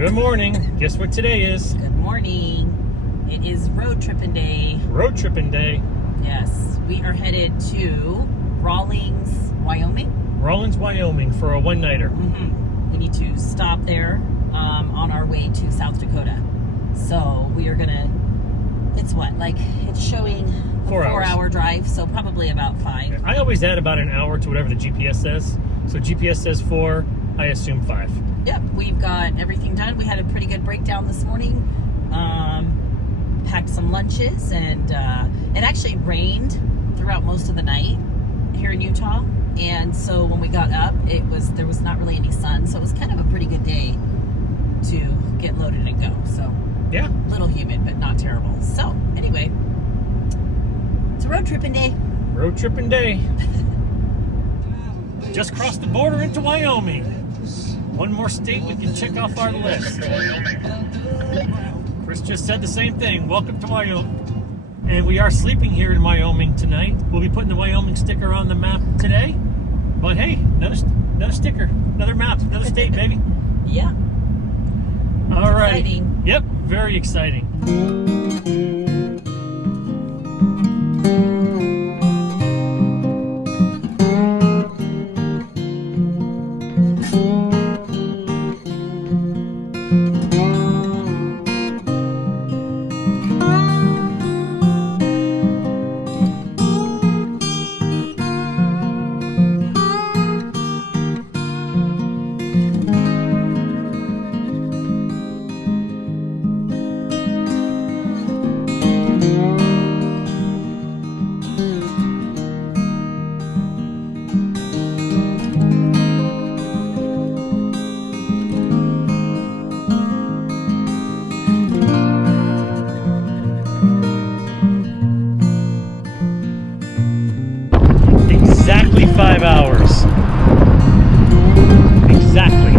Good morning. Guess what today is? Good morning. It is road tripping day. Road tripping day. Yes, we are headed to Rawlins, Wyoming. Rawlins, Wyoming for a one-nighter. We need to stop there on our way to South Dakota. So we are gonna, it's showing a 4 hours. 4-hour drive, so probably about 5. I always add about an hour to whatever the GPS says. So GPS says 4, I assume 5. Yep, we've got everything done. We had a pretty good breakdown this morning. Packed some lunches, and it actually rained throughout most of the night here in Utah. And so when we got up, there was not really any sun, so it was kind of a pretty good day to get loaded and go. So yeah, a little humid, but not terrible. So anyway, it's a road tripping day. Road tripping day. Just crossed the border into Wyoming. One more state we can check off our list. Chris just said the same thing. Welcome to Wyoming. And we are sleeping here in Wyoming tonight. We'll be putting the Wyoming sticker on the map today. But hey, another sticker, another map, another state, baby. Yeah. All right. Exciting. Yep, very exciting. Exactly 5 hours. Exactly.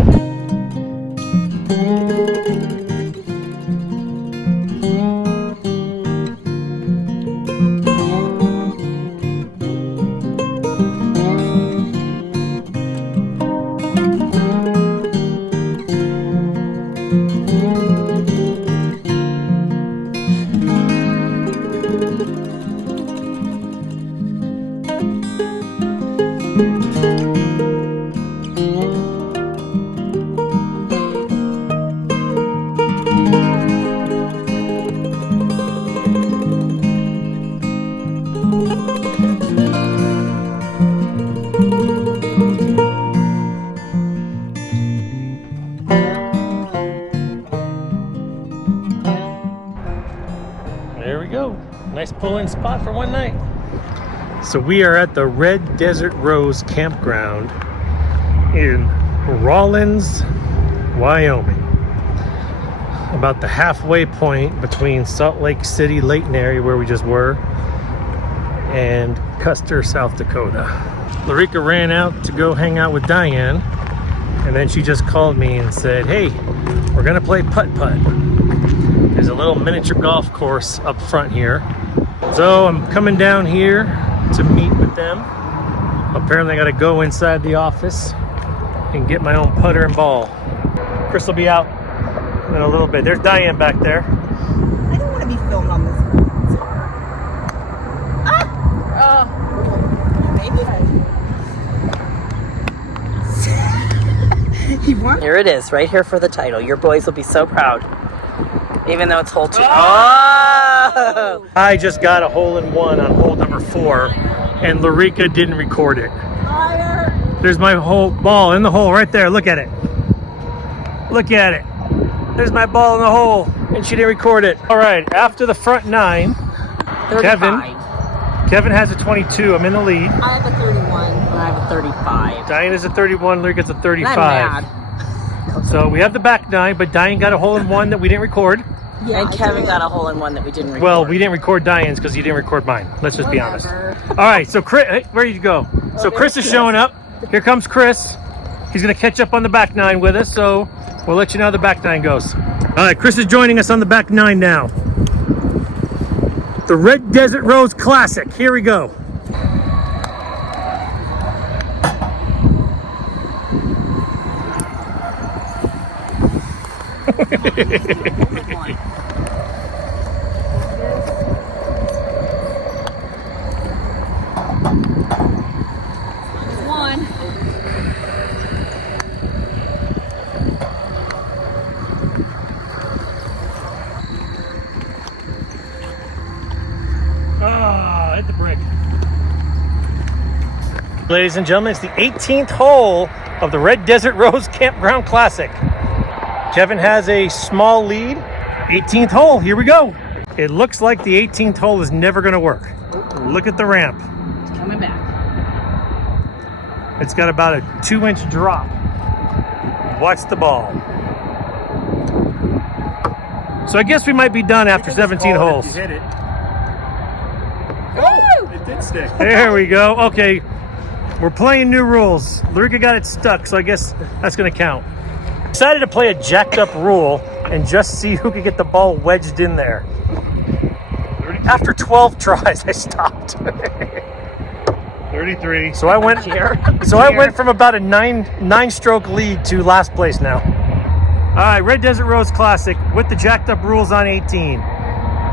There we go. Nice pull-in spot for one night. So we are at the Red Desert Rose campground in Rawlins, Wyoming. About the halfway point between Salt Lake City, Layton area where we just were, and Custer, South Dakota. Lareka ran out to go hang out with Diane, and then she just called me and said, hey, we're gonna play putt-putt. There's a little miniature golf course up front here. So I'm coming down here to meet with them. Apparently I gotta go inside the office and get my own putter and ball. Chris will be out in a little bit. There's Diane back there. I don't want to be filmed on this. It's hard. Maybe. Here it is, right here for the title. Your boys will be so proud. Even though it's hole 2. Oh! I just got a hole-in-one on hole number 4, and Lareka didn't record it. Fire. There's my whole ball in the hole right there. Look at it. Look at it. There's my ball in the hole, and she didn't record it. All right, after the front 9, 35. Kevin has a 22. I'm in the lead. I have a 31, and I have a 35. Diane is a 31. Lareka's a 35. I'm mad. So we have the back 9, but Diane got a hole-in-one that we didn't record. Yeah, and Kevin got a hole-in-one that we didn't record. Well, we didn't record Diane's because you didn't record mine. Let's just be honest. All right, so Chris, hey, where did you go? So Chris is showing up. Here comes Chris. He's going to catch up on the back 9 with us, so we'll let you know how the back 9 goes. All right, Chris is joining us on the back 9 now. The Red Desert Rose Classic. Here we go. One. Ah, hit the brick. Ladies and gentlemen, it's the 18th hole of the Red Desert Rose Campground Classic. Kevin has a small lead. 18th hole, here we go. It looks like the 18th hole is never gonna work. Look at the ramp. It's coming back. It's got about a 2-inch drop. Watch the ball. So I guess we might be done after 17 holes. You hit it. Oh, It did stick. There we go. Okay, we're playing new rules. Lareka got it stuck, so I guess that's gonna count. Decided to play a jacked up rule and just see who could get the ball wedged in there. After 12 tries, I stopped. 33. So I went from about a nine-stroke lead to last place now. All right, Red Desert Rose Classic with the jacked up rules on 18.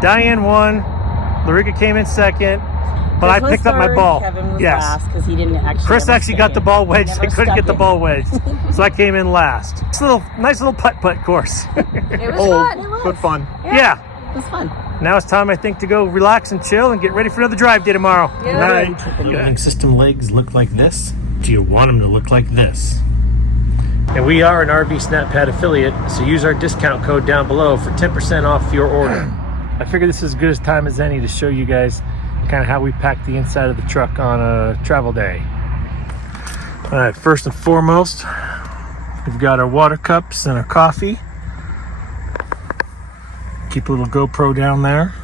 Diane won. Lareka came in second, but I picked up my ball. Kevin was last because he didn't actually. Chris actually got the ball wedged. I couldn't get the ball wedged, so I came in last. It's a nice little putt-putt course. It was fun. It was. But fun. Yeah. It was fun. Now it's time, I think, to go relax and chill and get ready for another drive day tomorrow. Yeah. Good night. Fueling system legs look like this. Do you want them to look like this? And we are an RV SnapPad affiliate, so use our discount code down below for 10% off your order. I figured this is as good as time as any to show you guys kind of how we pack the inside of the truck on a travel day. All right, first and foremost, we've got our water cups and our coffee. Keep a little GoPro down there.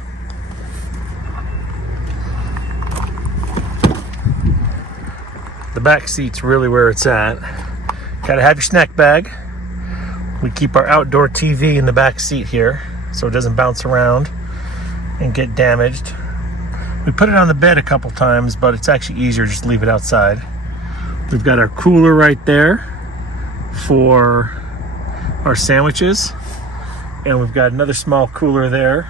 The back seat's really where it's at. Gotta have your snack bag. We keep our outdoor TV in the back seat here so it doesn't bounce around and get damaged. We put it on the bed a couple times, but it's actually easier just to leave it outside. We've got our cooler right there for our sandwiches. And we've got another small cooler there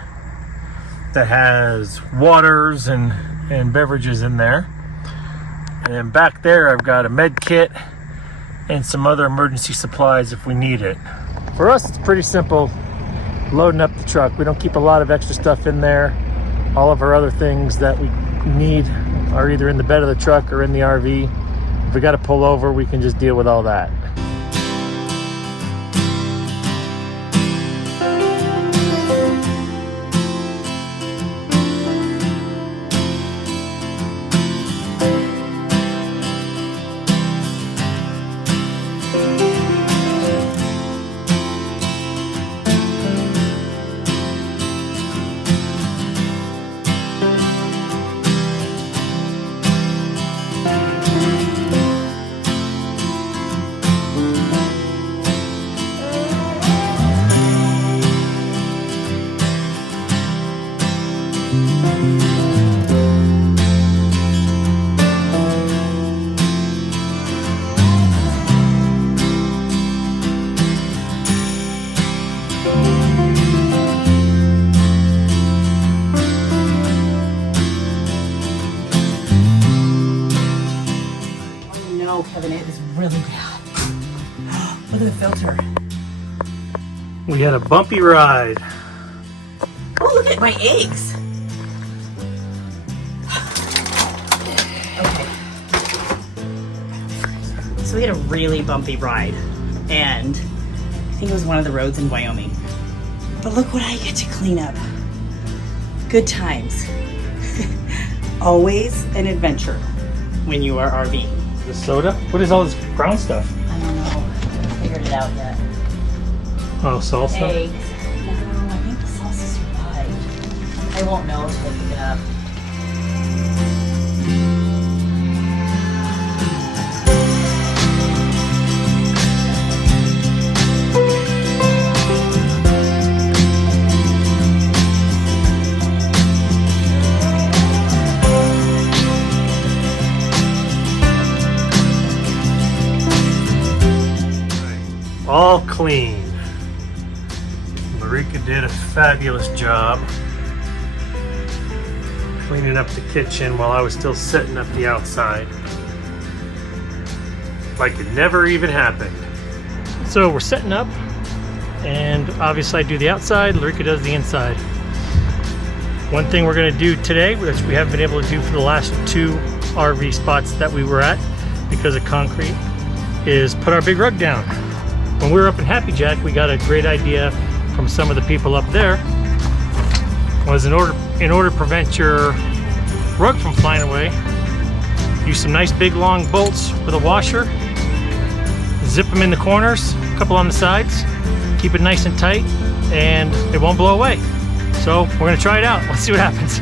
that has waters and beverages in there. And then back there, I've got a med kit and some other emergency supplies if we need it. For us, it's pretty simple loading up the truck. We don't keep a lot of extra stuff in there. All of our other things that we need are either in the bed of the truck or in the RV. If we got to pull over, we can just deal with all that. Kevin, it is really bad. Look at the filter. We had a bumpy ride. Oh, look at my eggs. Okay. So we had a really bumpy ride, and I think it was one of the roads in Wyoming. But look what I get to clean up. Good times. Always an adventure when you are RVing. The soda? What is all this brown stuff? I don't know. I haven't figured it out yet. Oh, salsa? Eggs. No, I think the salsa survived. I won't know until I pick it up. All clean. did a fabulous job cleaning up the kitchen while I was still setting up the outside. Like it never even happened. So we're setting up, and obviously I do the outside, Lareka does the inside. One thing we're going to do today, which we haven't been able to do for the last 2 RV spots that we were at because of concrete, is put our big rug down. When we were up in Happy Jack, we got a great idea from some of the people up there. Was in order to prevent your rug from flying away, use some nice big long bolts with a washer, zip them in the corners, a couple on the sides, keep it nice and tight, and it won't blow away. So we're gonna try it out. Let's see what happens.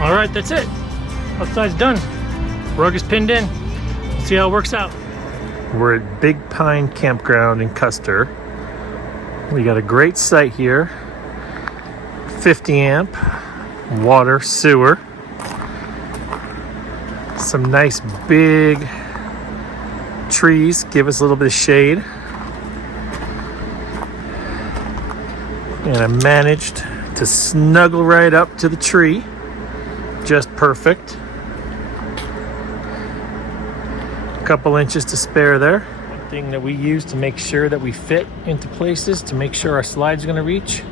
All right, that's it. Outside's done. Rug is pinned in. Let's see how it works out. We're at Big Pine Campground in Custer. We got a great site here. 50 amp, water, sewer. Some nice big trees give us a little bit of shade. And I managed to snuggle right up to the tree. Just perfect. A couple inches to spare there. One thing that we use to make sure that we fit into places, to make sure our slide's gonna reach,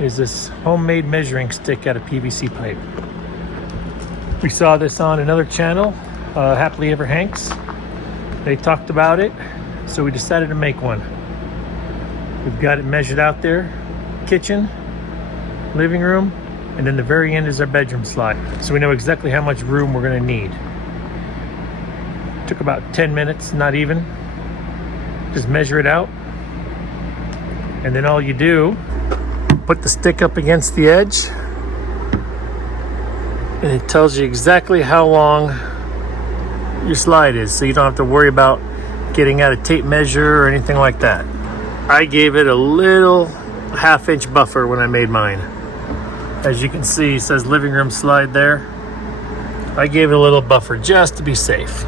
is this homemade measuring stick out of PVC pipe. We saw this on another channel, Happily Ever Hanks. They talked about it, so we decided to make one. We've got it measured out there. Kitchen, living room, and then the very end is our bedroom slide. So we know exactly how much room we're gonna need. Took about 10 minutes, not even. Just measure it out. And then all you do, put the stick up against the edge, and it tells you exactly how long your slide is, so you don't have to worry about getting out a tape measure or anything like that. I gave it a little half-inch buffer when I made mine. As you can see, it says living room slide there. I gave it a little buffer just to be safe.